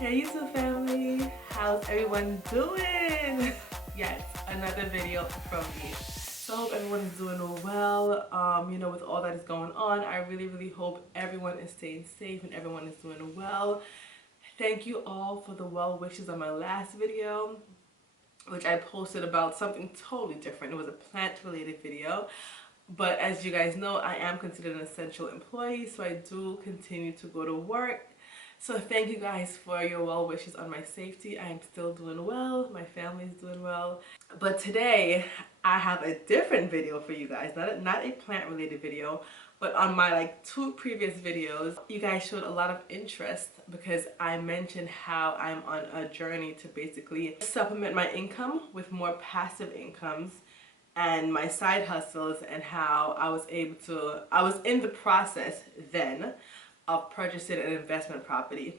Hey YouTube family, how's everyone doing? Yes, another video from me. So I hope everyone is doing well. With all that is going on, I really hope everyone is staying safe and everyone is doing well. Thank you all for the well wishes on my last video, which I posted about something totally different. It was a plant related video. But as you guys know, I am considered an essential employee, so I do continue to go to work. So thank you guys for your well wishes on my safety. I am still doing well. My family is doing well. But today I have a different video for you guys. Not a plant related video, but on my two previous videos, you guys showed a lot of interest because I mentioned how I'm on a journey to basically supplement my income with more passive incomes and my side hustles, and how I was in the process then of purchasing an investment property.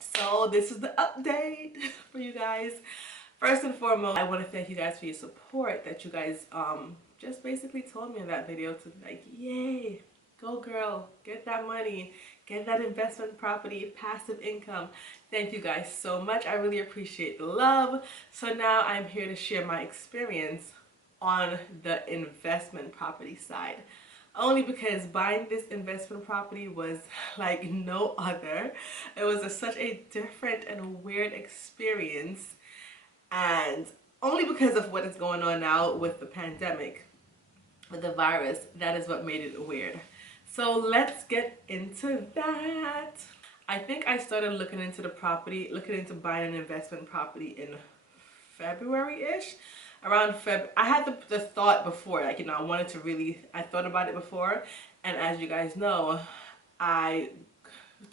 So this is the update for you guys. First and foremost, I want to thank you guys for your support that you guys just basically told me in that video to yay, go girl, get that money, get that investment property, passive income. Thank you guys so much. I really appreciate the love. So now I'm here to share my experience on the investment property side, only because buying this investment property was like no other. It was such a different and weird experience, and only because of what is going on now with the pandemic, with the virus, that is what made it weird. So let's get into that. I think I started looking into buying an investment property in February-ish. Around Feb, I had the thought before, I thought about it before, and as you guys know, I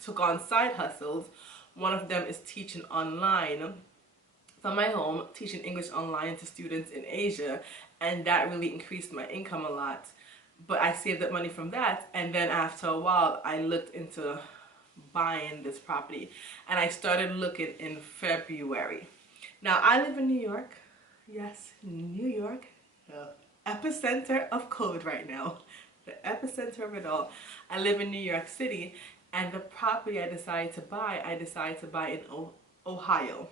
took on side hustles. One of them is teaching online from my home, teaching English online to students in Asia, and that really increased my income a lot. But I saved up money from that, and then after a while, I looked into buying this property, and I started looking in February. Now, I live in New York. Yes, New York, the epicenter of COVID right now, the epicenter of it all. I live in New York City, and the property I decided to buy in Ohio.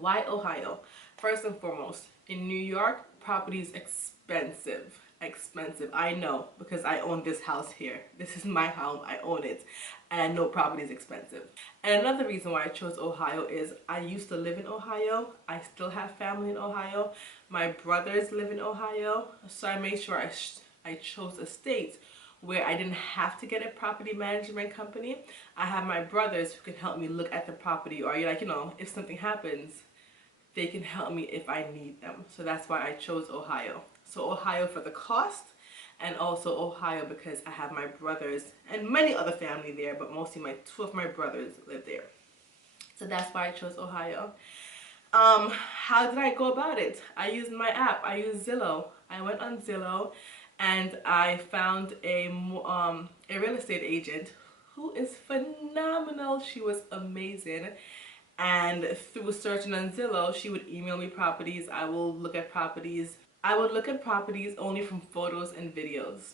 Why Ohio? First and foremost, in New York, property is expensive. Expensive. I know, because I own this house here. This is my home. I own it. And I know property is expensive. And another reason why I chose Ohio is I used to live in Ohio. I still have family in Ohio. My brothers live in Ohio. So I made sure I chose a state where I didn't have to get a property management company. I have my brothers who can help me look at the property, or if something happens, they can help me if I need them. So that's why I chose Ohio. So Ohio for the cost, and also Ohio because I have my brothers and many other family there, but mostly two of my brothers live there. So that's why I chose Ohio. How did I go about it? I used my app. I used Zillow. I went on Zillow and I found a real estate agent who is phenomenal. She was amazing. And through searching on Zillow, she would email me properties. I will look at properties. I would look at properties only from photos and videos,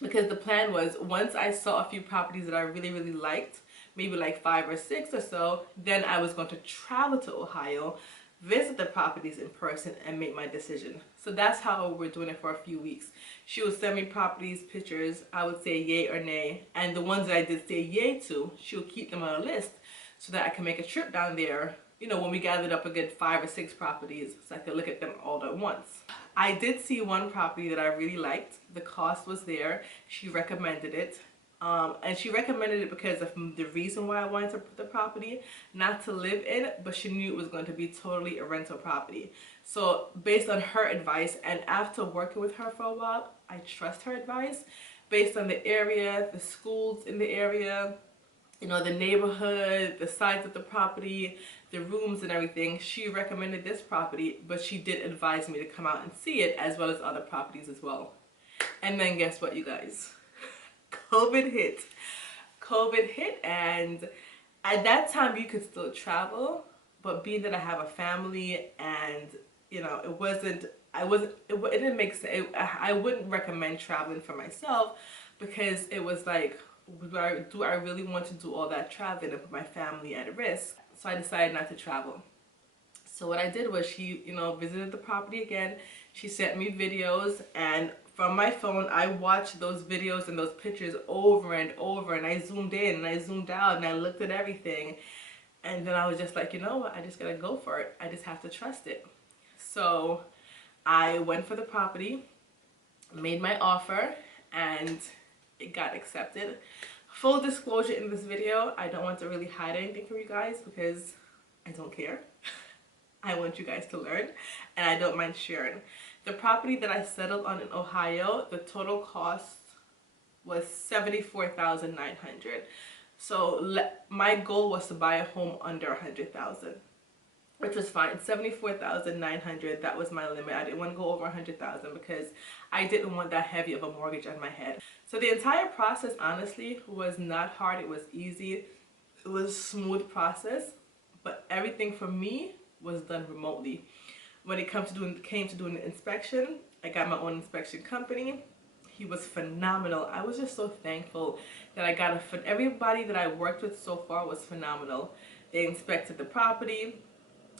because the plan was, once I saw a few properties that I really liked, maybe like 5 or 6 or so, then I was going to travel to Ohio, visit the properties in person, and make my decision. So that's how we're doing it for a few weeks. She would send me properties, pictures. I would say yay or nay, and the ones that I did say yay to, she would keep them on a list so that I can make a trip down there, when we gathered up a good 5 or 6 properties, so I could look at them all at once. I did see one property that I really liked. The cost was there. She recommended it. And she recommended it because of the reason why I wanted to put the property, not to live in, but she knew it was going to be totally a rental property. So based on her advice, and after working with her for a while, I trust her advice. Based on the area, the schools in the area, the neighborhood, the size of the property, the rooms and everything, she recommended this property, but she did advise me to come out and see it, as well as other properties as well. And then guess what, you guys? COVID hit. COVID hit, and at that time you could still travel, but being that I have a family and it didn't make sense. I wouldn't recommend traveling for myself, because it was like, do I really want to do all that traveling and put my family at risk? So I decided not to travel. So what I did was she, visited the property again. She sent me videos, and from my phone, I watched those videos and those pictures over and over, and I zoomed in and I zoomed out and I looked at everything. And then I was just like, you know what, I just gotta go for it. I just have to trust it. So I went for the property, made my offer, and it got accepted. Full disclosure in this video, I don't want to really hide anything from you guys because I don't care. I want you guys to learn, and I don't mind sharing. The property that I settled on in Ohio, the total cost was $74,900. So my goal was to buy a home under $100,000, which was fine. $74,900, that was my limit. I didn't want to go over $100,000 because I didn't want that heavy of a mortgage on my head. So the entire process, honestly, was not hard. It was easy. It was a smooth process, but everything for me was done remotely. When it came to doing the inspection, I got my own inspection company. He was phenomenal. I was just so thankful that I got everybody that I worked with so far was phenomenal. They inspected the property.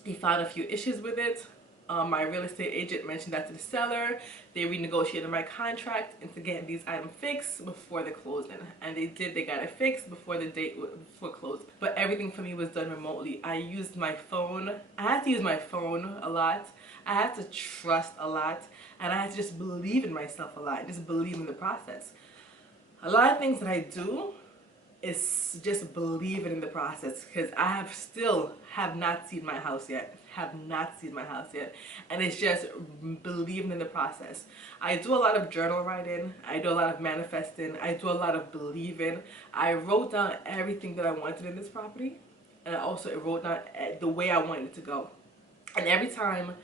He found a few issues with it. My real estate agent mentioned that to the seller. They renegotiated my contract into getting these items fixed before the closing, and they did. They got it fixed before the date before closing. But everything for me was done remotely. I used my phone. I had to use my phone a lot. I had to trust a lot, and I had to just believe in myself a lot. Just believe in the process. A lot of things that I do is just believing in the process, because I still have not seen my house yet. And it's just believing in the process. I do a lot of journal writing. I do a lot of manifesting. I do a lot of believing. I wrote down everything that I wanted in this property, and I also wrote down the way I wanted it to go. And every time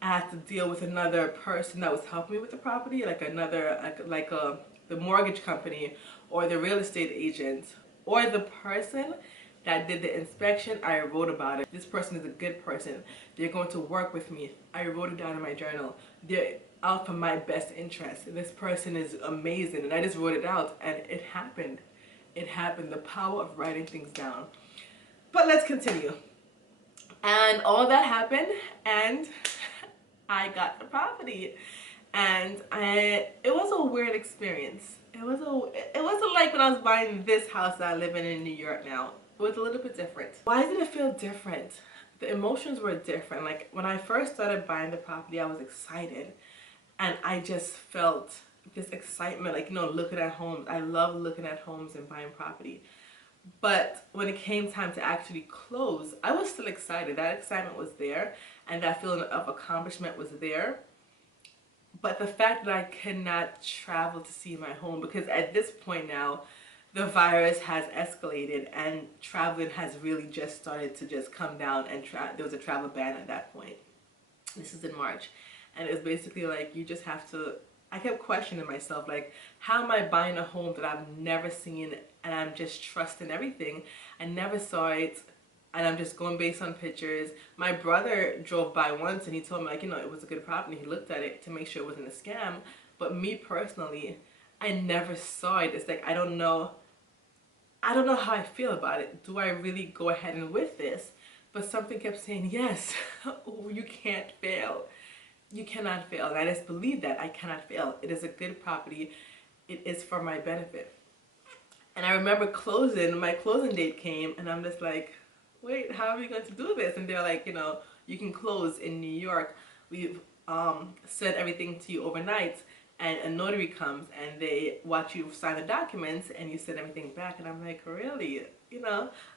I had to deal with another person that was helping me with the property, like the mortgage company or the real estate agent or the person that did the inspection, I wrote about it. This person is a good person. They're going to work with me. I wrote it down in my journal. They're out for my best interest. This person is amazing, and I just wrote it out, and it happened. It happened. The power of writing things down. But let's continue. And all that happened, and I got the property, and it was a weird experience. It wasn't like when I was buying this house that I live in New York now. It was a little bit different. Why did it feel different? The emotions were different. Like when I first started buying the property, I was excited, and I just felt this excitement, like, looking at homes. I love looking at homes and buying property. But when it came time to actually close, I was still excited. That excitement was there, and that feeling of accomplishment was there. But the fact that I cannot travel to see my home, because at this point now, the virus has escalated and traveling has really just started to just come down, and there was a travel ban at that point. This is in March. And it's basically like you just have to, I kept questioning myself, like, how am I buying a home that I've never seen, and I'm just trusting everything? I never saw it, and I'm just going based on pictures. My brother drove by once, and he told me, like, it was a good property. He looked at it to make sure it wasn't a scam. But me personally, I never saw it. It's like, I don't know how I feel about it. Do I really go ahead and with this? But something kept saying, yes, you can't fail. You cannot fail. And I just believe that I cannot fail. It is a good property. It is for my benefit. And I remember my closing date came, and I'm just like, wait, how are we going to do this? And they're like, you can close in New York. We've sent everything to you overnight, and a notary comes and they watch you sign the documents and you send everything back. And I'm like, really?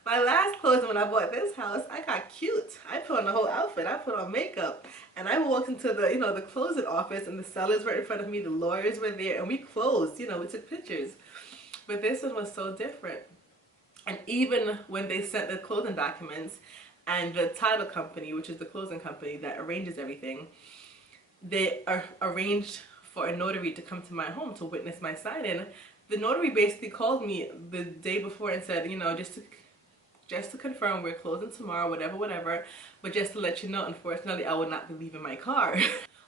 My last closing when I bought this house, I got cute. I put on the whole outfit. I put on makeup, and I walked into the the closing office, and the sellers were in front of me, the lawyers were there, and we closed. We took pictures. But this one was so different. And even when they sent the closing documents, and the title company, which is the closing company that arranges everything, they arranged for a notary to come to my home to witness my signing. The notary basically called me the day before and said, just to confirm, we're closing tomorrow, whatever, but just to let you know, unfortunately, I will not be leaving my car.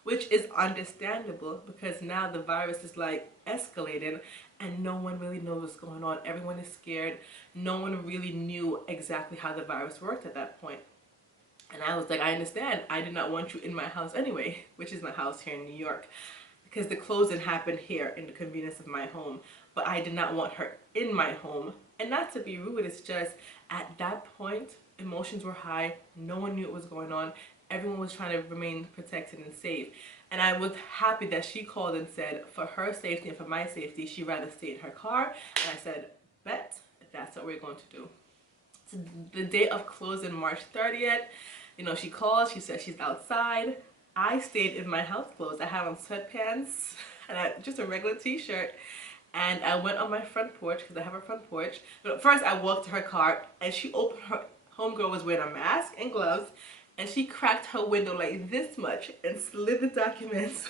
Which is understandable, because now the virus is like escalating, and no one really knows what's going on. Everyone is scared. No one really knew exactly how the virus worked at that point. And I was like, I understand. I did not want you in my house anyway, which is my house here in New York, because the closing happened here in the convenience of my home. But I did not want her in my home. And not to be rude, it's just at that point, emotions were high. No one knew what was going on. Everyone was trying to remain protected and safe. And I was happy that she called and said for her safety and for my safety, she'd rather stay in her car. And I said, bet, that's what we're going to do. So the day of closing, March 30th, you know, she called, she said she's outside. I stayed in my house clothes. I had on sweatpants and just a regular t-shirt. And I went on my front porch, because I have a front porch. But first I walked to her car, and she opened her, homegirl was wearing a mask and gloves, and she cracked her window like this much and slid the documents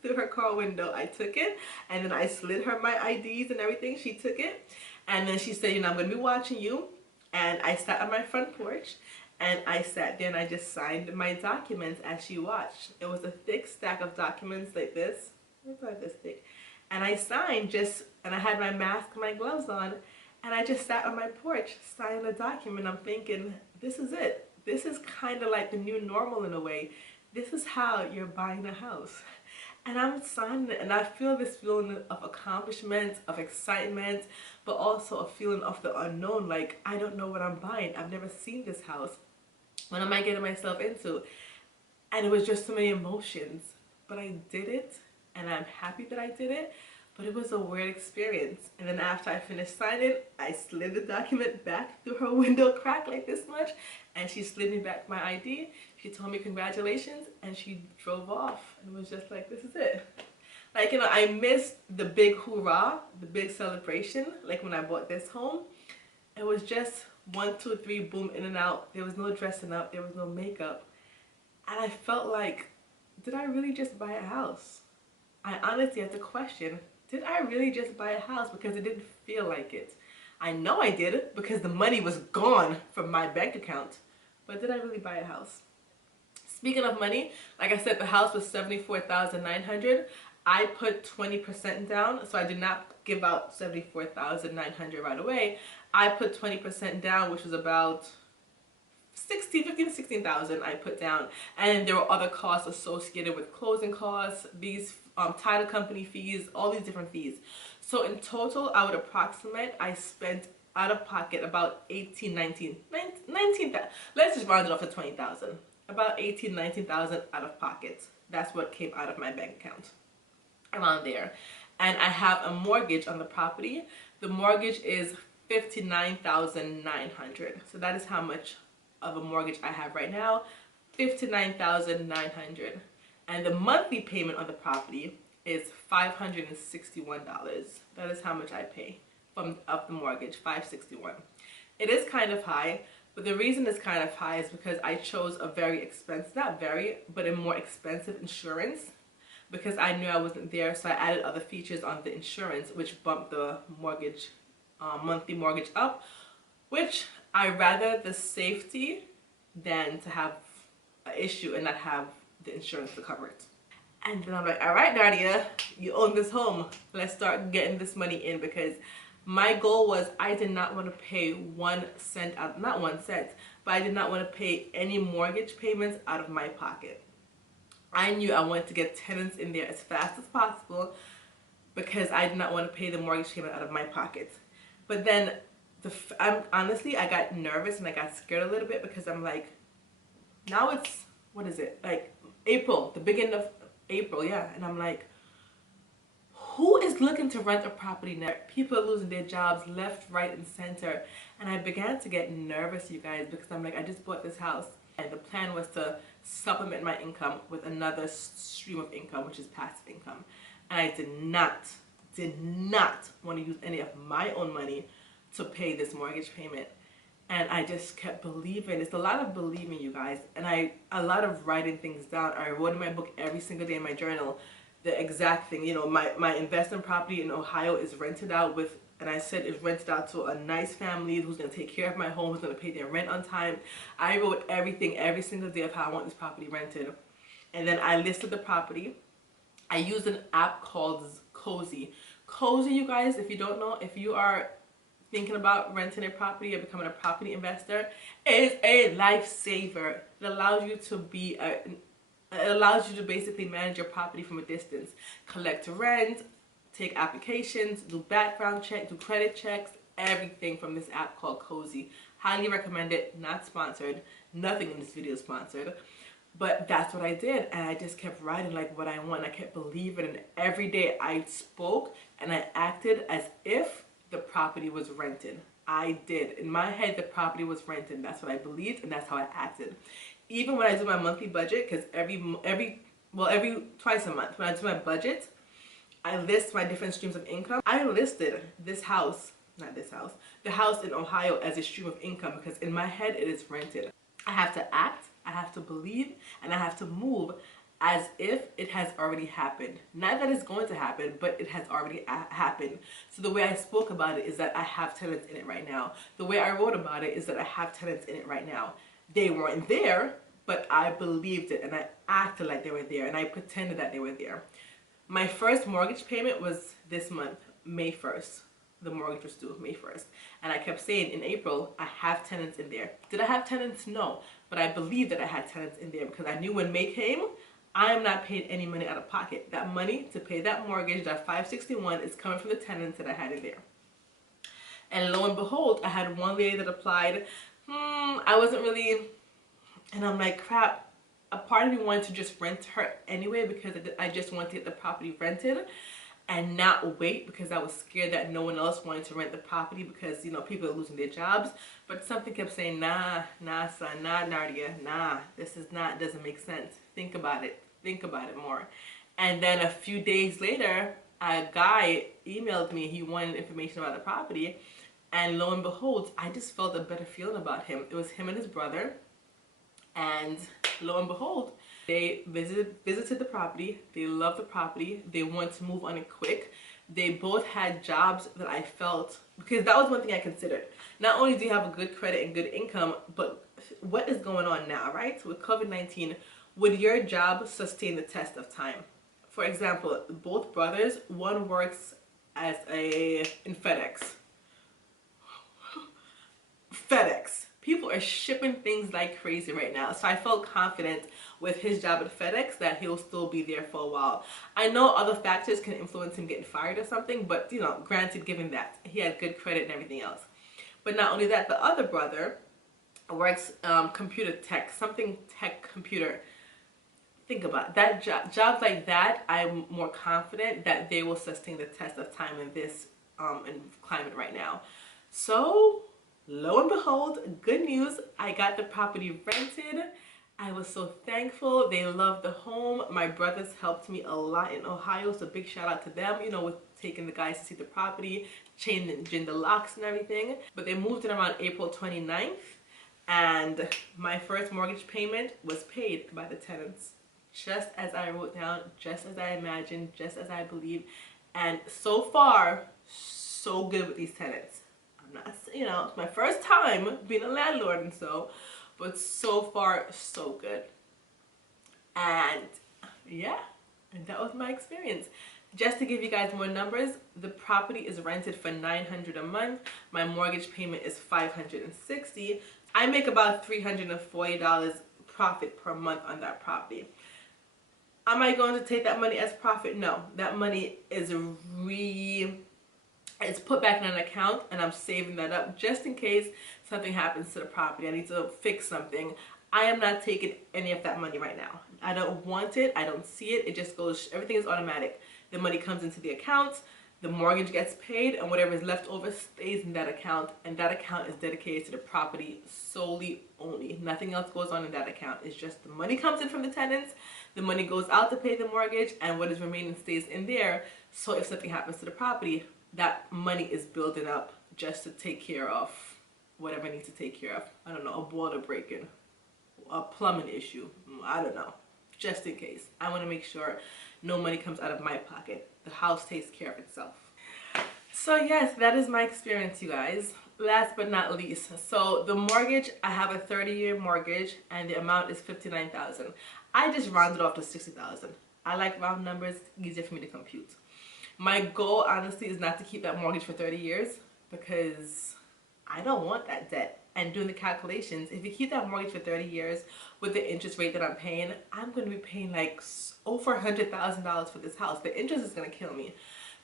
through her car window. I took it, and then I slid her my IDs and everything. She took it, and then she said, you know, I'm going to be watching you. And I sat on my front porch, and I sat there and I just signed my documents as she watched. It was a thick stack of documents like this. It's not this thick. And I signed and I had my mask and my gloves on, and I just sat on my porch signing the document. I'm thinking, this is it. This is kind of like the new normal in a way. This is how you're buying a house. And I'm signing it, and I feel this feeling of accomplishment, of excitement, but also a feeling of the unknown. Like, I don't know what I'm buying. I've never seen this house. What am I getting myself into? And it was just so many emotions. But I did it, and I'm happy that I did it. But it was a weird experience. And then after I finished signing, I slid the document back through her window crack like this much, and she slid me back my ID. She told me congratulations, and she drove off. And it was just like, this is it. Like, you know, I missed the big hoorah, the big celebration, like when I bought this home. It was just 1, 2, 3, boom, in and out. There was no dressing up, there was no makeup. And I felt like, did I really just buy a house? I honestly had to question, did I really just buy a house? Because it didn't feel like it. I know I did it because the money was gone from my bank account. But did I really buy a house? Speaking of money, like I said, the house was $74,900. I put 20% down, so I did not give out $74,900 right away. I put 20% down, which was about 15 to 16,000 I put down, and there were other costs associated with closing costs, these title company fees, all these different fees. So in total, I would approximate I spent out of pocket about 19, let's just round it off to 20,000. About 19,000 out of pocket. That's what came out of my bank account, around there. And I have a mortgage on the property. The mortgage is $59,900. So that is how much of a mortgage I have right now, $59,900. And the monthly payment on the property is $561. That is how much I pay of the mortgage, $561. It is kind of high, but the reason it's kind of high is because I chose a very expensive, not very, but a more expensive insurance, because I knew I wasn't there, so I added other features on the insurance, which bumped the mortgage, monthly mortgage up, which I rather the safety than to have an issue and not have the insurance to cover it. And then I'm like, all right, Nadia, you own this home. Let's start getting this money in, because my goal was I did not want to pay 1 cent out, not 1 cent, but I did not want to pay any mortgage payments out of my pocket. I knew I wanted to get tenants in there as fast as possible because I did not want to pay the mortgage payment out of my pocket. But then honestly, I got nervous and I got scared a little bit, because I'm like, now it's, what is it? Like April, the beginning of April, yeah. And I'm like, who is looking to rent a property now? People are losing their jobs left, right, and center. And I began to get nervous, you guys, because I'm like, I just bought this house. And the plan was to supplement my income with another stream of income, which is passive income. And I did not want to use any of my own money to pay this mortgage payment. And I just kept believing. It's a lot of believing, you guys, and a lot of writing things down. I wrote in my book every single day in my journal the exact thing. You know, my investment property in Ohio is rented out with, and I said it's rented out to a nice family who's going to take care of my home, who's going to pay their rent on time. I wrote everything every single day of how I want this property rented. And then I listed the property. I used an app called Cozy, Cozy, you guys, if you don't know, if you are thinking about renting a property or becoming a property investor, is a lifesaver. It allows you to be it allows you to basically manage your property from a distance, collect rent, take applications, do background check, do credit checks, everything from this app called Cozy. Highly recommend it. Not sponsored. Nothing in this video is sponsored. But that's what I did, and I just kept writing like what I want. I kept believing, and every day I spoke and I acted as if the property was rented. I did. In my head, the property was rented. That's what I believed, and that's how I acted. Even when I do my monthly budget, because every twice a month when I do my budget, I list my different streams of income. I listed this house, not this house, the house in Ohio as a stream of income because in my head it is rented. I have to act, I have to believe, and I have to move as if it has already happened. Not that it's going to happen, but it has already happened. So the way I spoke about it is that I have tenants in it right now. The way I wrote about it is that I have tenants in it right now. They weren't there, but I believed it and I acted like they were there and I pretended that they were there. My first mortgage payment was this month, May 1st. The mortgage was due May 1st. And I kept saying in April, I have tenants in there. Did I have tenants? No. But I believed that I had tenants in there because I knew when May came, I am not paying any money out of pocket. That money to pay that mortgage, that $561, is coming from the tenants that I had in there. And lo and behold, I had one lady that applied. I wasn't really, and I'm like, crap. A part of me wanted to just rent her anyway because I just wanted to get the property rented and not wait because I was scared that no one else wanted to rent the property because, you know, people are losing their jobs. But something kept saying, nah, son, nah, Nadia, nah, this is not, doesn't make sense. Think about it more. And then a few days later, a guy emailed me. He wanted information about the property. And lo and behold, I just felt a better feeling about him. It was him and his brother. And lo and behold, they visited the property. They loved the property. They wanted to move on it quick. They both had jobs that I felt, because that was one thing I considered. Not only do you have a good credit and good income, but what is going on now, right? With COVID-19, would your job sustain the test of time? For example, both brothers, one works as in FedEx. People are shipping things like crazy right now. So I felt confident with his job at FedEx that he'll still be there for a while. I know other factors can influence him getting fired or something, but you know, granted, given that he had good credit and everything else. But not only that, the other brother works computer tech, something tech computer. Think about it. That jobs like that, I'm more confident that they will sustain the test of time in this climate right now. So lo and behold, good news, I got the property rented. I was so thankful. They loved the home. My brothers helped me a lot in Ohio, so big shout out to them, you know, with taking the guys to see the property, changing the locks and everything. But they moved in around April 29th, and my first mortgage payment was paid by the tenants. Just as I wrote down, just as I imagined, just as I believed. And so far, so good with these tenants. Not, you know, it's my first time being a landlord and so, but so far so good. And yeah, and that was my experience. Just to give you guys more numbers, the property is rented for $900 a month. My mortgage payment is $560. I make about $340 profit per month on that property. Am I going to take that money as profit? No, that money is it's put back in an account, and I'm saving that up just in case something happens to the property. I need to fix something. I am not taking any of that money right now. I don't want it. I don't see it. It just goes, everything is automatic. The money comes into the account, the mortgage gets paid, and whatever is left over stays in that account, and that account is dedicated to the property solely only. Nothing else goes on in that account. It's just the money comes in from the tenants, the money goes out to pay the mortgage, and what is remaining stays in there. So if something happens to the property, that money is building up just to take care of whatever needs to take care of. I don't know, a boiler breaking, a plumbing issue, I don't know, just in case. I want to make sure no money comes out of my pocket. The house takes care of itself. So yes, that is my experience, you guys. Last but not least, so the mortgage, I have a 30-year mortgage and the amount is $59,000. I just rounded off to $60,000. I like round numbers, easier for me to compute. My goal honestly is not to keep that mortgage for 30 years because I don't want that debt. And doing the calculations, if you keep that mortgage for 30 years with the interest rate that I'm paying, I'm going to be paying like over $100,000 for this house. The interest is going to kill me.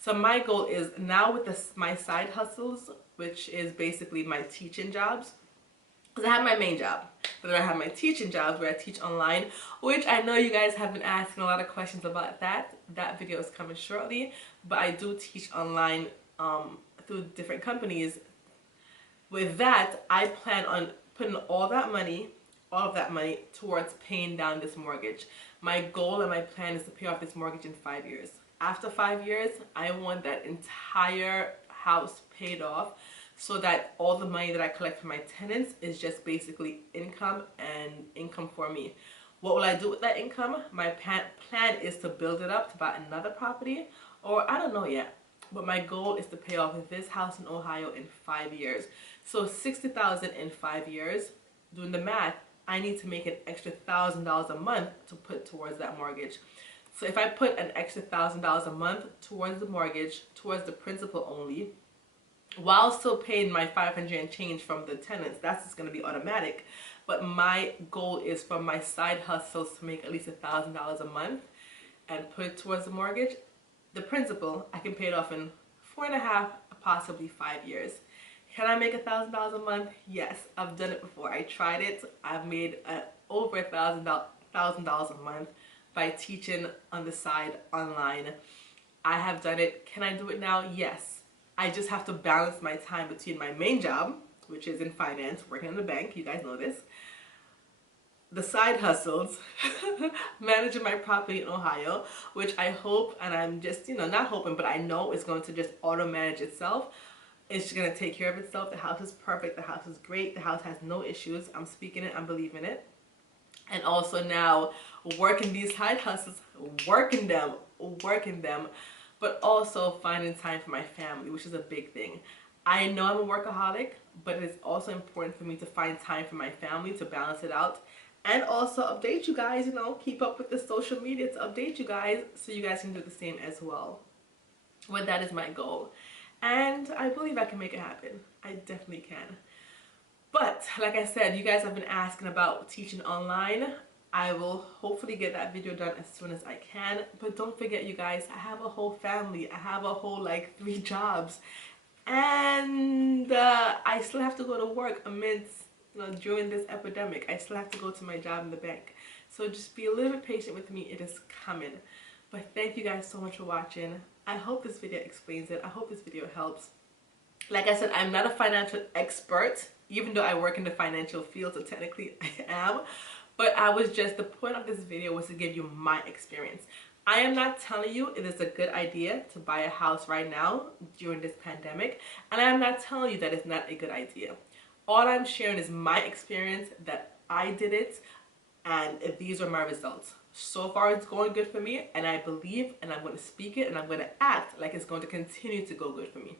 So my goal is now with my side hustles, which is basically my teaching jobs, because I have my main job, but then I have my teaching jobs where I teach online, which I know you guys have been asking a lot of questions about that. That video is coming shortly, but I do teach online through different companies. With that, I plan on putting all of that money towards paying down this mortgage. My goal and my plan is to pay off this mortgage in 5 years. After 5 years, I want that entire house paid off so that all the money that I collect from my tenants is just basically income and income for me. What will I do with that income? My plan is to build it up to buy another property, or I don't know yet. But my goal is to pay off this house in Ohio in 5 years. So $60,000 in 5 years. Doing the math, I need to make an extra $1,000 a month to put towards that mortgage. So if I put an extra $1,000 a month towards the mortgage, towards the principal only, while still paying my $500 and change from the tenants, that's just going to be automatic. But my goal is for my side hustles to make at least $1,000 a month and put it towards the mortgage. The principal, I can pay it off in 4.5, possibly 5 years. Can I make $1,000 a month? Yes, I've done it before. I tried it. I've made over $1,000 a month by teaching on the side online. I have done it. Can I do it now? Yes. I just have to balance my time between my main job, which is in finance, working in the bank. You guys know this. The side hustles, managing my property in Ohio, which I hope, and I'm just, not hoping, but I know it's going to just auto-manage itself. It's just going to take care of itself. The house is perfect. The house is great. The house has no issues. I'm speaking it. I'm believing it. And also now working these side hustles, working them, but also finding time for my family, which is a big thing. I know I'm a workaholic, but it's also important for me to find time for my family to balance it out. And also update you guys, keep up with the social media to update you guys so you guys can do the same as well. Well, that is my goal. And I believe I can make it happen. I definitely can. But like I said, you guys have been asking about teaching online. I will hopefully get that video done as soon as I can. But don't forget, you guys, I have a whole family. I have a whole 3 jobs. And I still have to go to work amidst during this epidemic. I still have to go to my job in the bank. So just be a little bit patient with me. It is coming. But thank you guys so much for watching. I hope this video explains it. I hope this video helps. Like I said, I'm not a financial expert, even though I work in the financial field, so technically I am. But the point of this video was to give you my experience. I am not telling you it is a good idea to buy a house right now during this pandemic. And I am not telling you that it's not a good idea. All I'm sharing is my experience, that I did it, and these are my results. So far it's going good for me, and I believe, and I'm going to speak it, and I'm going to act like it's going to continue to go good for me.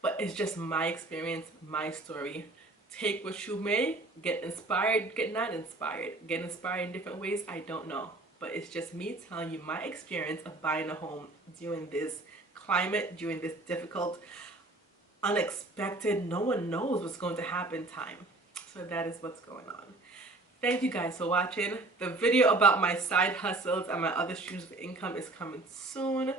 But it's just my experience, my story. Take what you may, get inspired, get not inspired. Get inspired in different ways, I don't know. But it's just me telling you my experience of buying a home during this climate, during this difficult, unexpected, no one knows what's going to happen time. So that is what's going on. Thank you guys for watching. The video about my side hustles and my other streams of income is coming soon.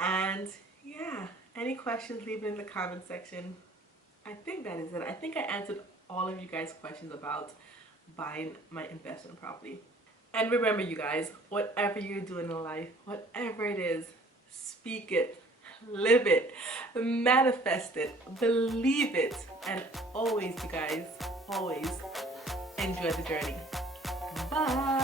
And yeah, any questions, leave it in the comment section. I think that is it. I think I answered all of you guys' questions about buying my investment property. And remember, you guys, whatever you're doing in life, whatever it is, speak it, live it, manifest it, believe it, and always, you guys, always enjoy the journey. Bye.